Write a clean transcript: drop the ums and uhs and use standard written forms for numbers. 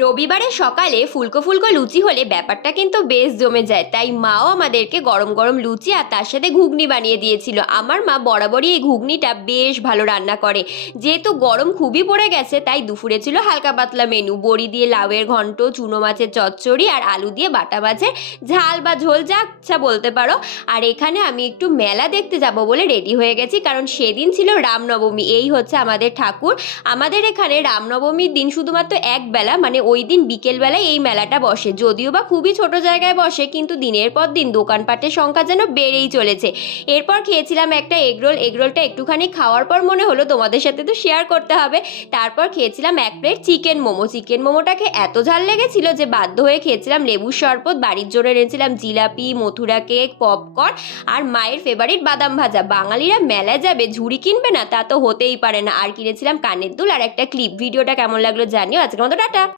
রবিবারে সকালে ফুলকো ফুলকো লুচি হলে ব্যাপারটা কিন্তু বেশ জমে যায়, তাই মাও আমাদেরকে গরম গরম লুচি আর তার সাথে ঘুগনি বানিয়ে দিয়েছিল। আমার মা বরাবরই এই ঘুগনিটা বেশ ভালো রান্না করে। যেহেতু গরম খুবই পড়ে গেছে, তাই দুপুরে ছিল হালকা পাতলা মেনু, বড়ি দিয়ে লাউয়ের ঘন্ট, চুনো মাছের চচ্চড়ি আর আলু দিয়ে বাটা মাছের ঝাল বা ঝোল, যা ইচ্ছা বলতে পারো। আর এখানে আমি একটু মেলা দেখতে যাব বলে রেডি হয়ে গেছি, কারণ সেদিন ছিল রামনবমী। এই হচ্ছে আমাদের ঠাকুর। আমাদের এখানে রামনবমীর দিন শুধুমাত্র এক বেলা, মানে ওই দিন বিকেলবেলায় এই মেলাটা বসে। যদিও বা খুবই ছোট জায়গায় বসে, কিন্তু দিনের পর দিন দোকানপাটের সংখ্যা যেন বেড়েই চলেছে। এরপর খেয়েছিলাম একটা এগরোল। এগরোলটা একটুখানি খাওয়ার পর মনে হলো তোমাদের সাথে তো শেয়ার করতে হবে। তারপর খেয়েছিলাম এক প্লেট চিকেন মোমো। চিকেন মোমোটাকে এত ঝাল লেগেছিল যে বাধ্য হয়ে খেয়েছিলাম লেবুর শরবত। বাড়ির জন্য এনেছিলাম জিলাপি, মথুরা কেক, পপকর্ন আর মায়ের ফেভারিট বাদাম ভাজা। বাঙালিরা মেলায় যাবে, ঝুড়ি কিনবে না তা তো হতেই পারে না। আর কিনেছিলাম কানের দুল আর একটা ক্লিপ। ভিডিওটা কেমন লাগলো জানিও। আজকের মতো টাটা।